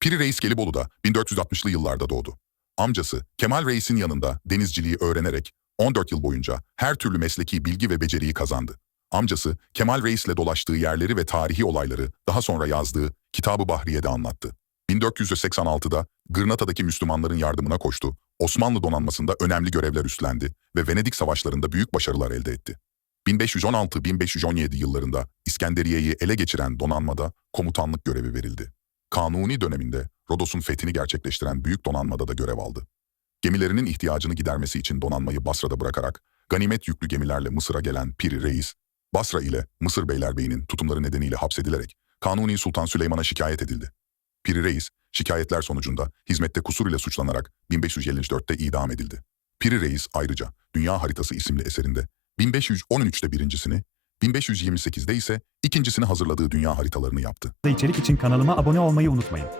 Piri Reis Gelibolu'da 1460'lı yıllarda doğdu. Amcası Kemal Reis'in yanında denizciliği öğrenerek 14 yıl boyunca her türlü mesleki bilgi ve beceriyi kazandı. Amcası Kemal Reis'le dolaştığı yerleri ve tarihi olayları daha sonra yazdığı Kitabı Bahriye'de anlattı. 1486'da Gırnata'daki Müslümanların yardımına koştu, Osmanlı donanmasında önemli görevler üstlendi ve Venedik savaşlarında büyük başarılar elde etti. 1516-1517 yıllarında İskenderiye'yi ele geçiren donanmada komutanlık görevi verildi. Kanuni döneminde Rodos'un fethini gerçekleştiren büyük donanmada da görev aldı. Gemilerinin ihtiyacını gidermesi için donanmayı Basra'da bırakarak ganimet yüklü gemilerle Mısır'a gelen Piri Reis, Basra ile Mısır Beylerbeyi'nin tutumları nedeniyle hapsedilerek Kanuni Sultan Süleyman'a şikayet edildi. Piri Reis, şikayetler sonucunda hizmette kusur ile suçlanarak 1574'te idam edildi. Piri Reis ayrıca Dünya Haritası isimli eserinde 1513'te birincisini, 1528'de ise ikincisini hazırladığı dünya haritalarını yaptı. içerik için kanalıma abone olmayı unutmayın.